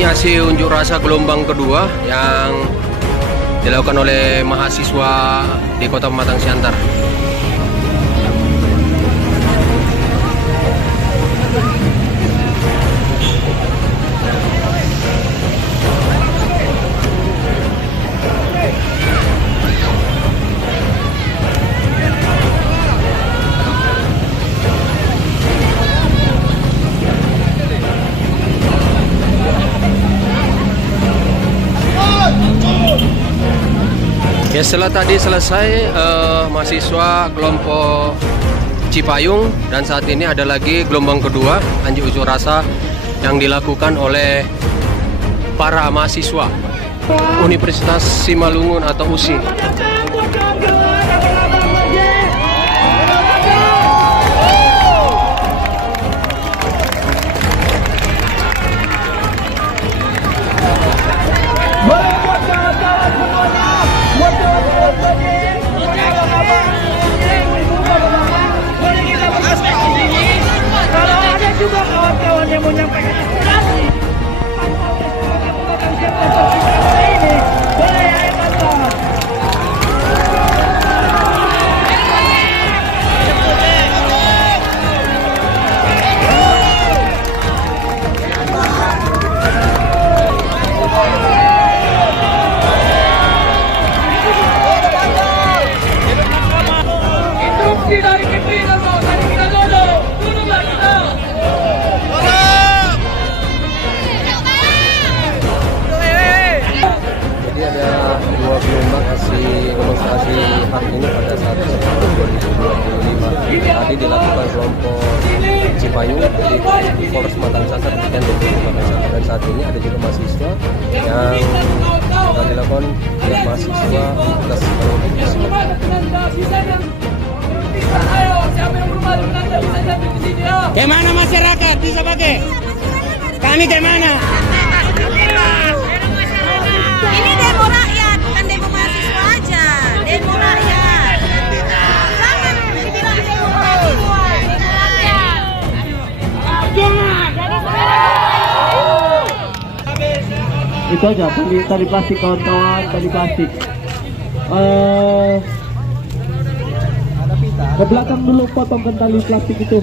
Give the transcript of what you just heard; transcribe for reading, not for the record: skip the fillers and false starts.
ini hasil unjuk rasa gelombang kedua yang dilakukan oleh mahasiswa di Kota Pematang Siantar. Ya, setelah tadi selesai mahasiswa kelompok Cipayung, dan saat ini ada lagi gelombang kedua unjuk rasa yang dilakukan oleh para mahasiswa Universitas Simalungun atau USI. Juga kawan-kawan yang menyampaikan aspirasi ini boleh air mata. Instruksi dari pimpinan mau tadi kita duduk kita. Jadi ada dua gelombang aksi demonstrasi hari ini pada 1 September 2025. Tadi dilakukan kelompok Cipayung di Polres Pematang Siantar dan dan saat ini ada juga mahasiswa yang dilakukan oleh mahasiswa Universitas Kemana masyarakat bisa pakai? Kami kemana? Ini demo rakyat, bukan demo mahasiswa aja. Demo rakyat. Jangan dibilang demo mahasiswa, demo rakyat. Itu aja, tali plastik kawan-kawan, tali plastik. Ke belakang dulu, potongkan tali plastik itu.